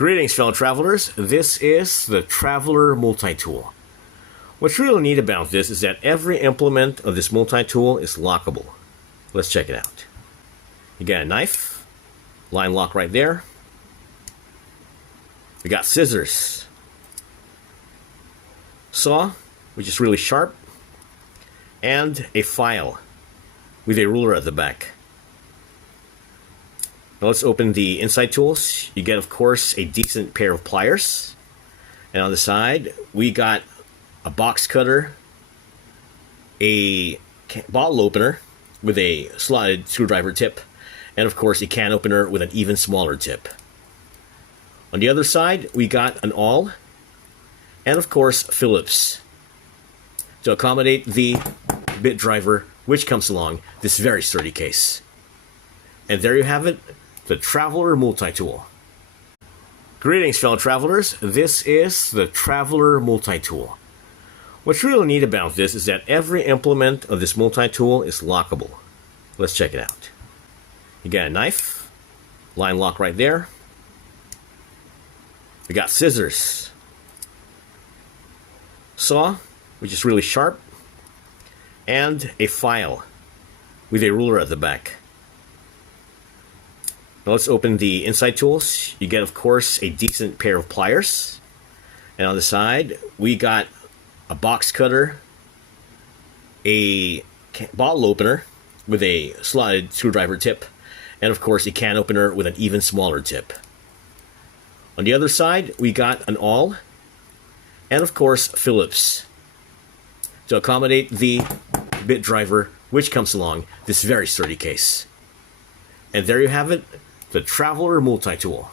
Greetings, fellow travelers. This is the Traveler Multi-Tool. What's really neat about this is that every implement of this multi-tool is lockable. Let's check it out. You got a knife, line lock right there. We got scissors, saw, which is really sharp, and a file with a ruler at the back. Now let's open the inside tools. You get, of course, a decent pair of pliers. And on the side, we got a box cutter, a bottle opener with a slotted screwdriver tip, and of course a can opener with an even smaller tip. On the other side, we got an awl, and of course Phillips to accommodate the bit driver which comes along this very sturdy case. And there you have it, the Traveler Multi-Tool. Greetings, fellow travelers. This is the Traveler Multi-Tool. What's really neat about this is that every implement of this multi-tool is lockable. Let's check it out. You got a knife, line lock right there. We got scissors, saw, which is really sharp, and a file with a ruler at the back. Now let's open the inside tools. You get, of course, a decent pair of pliers. And on the side, we got a box cutter, a bottle opener with a slotted screwdriver tip, and of course a can opener with an even smaller tip. On the other side, we got an awl, and of course Phillips to accommodate the bit driver which comes along this very sturdy case. And there you have it, the Traveler Multi-Tool.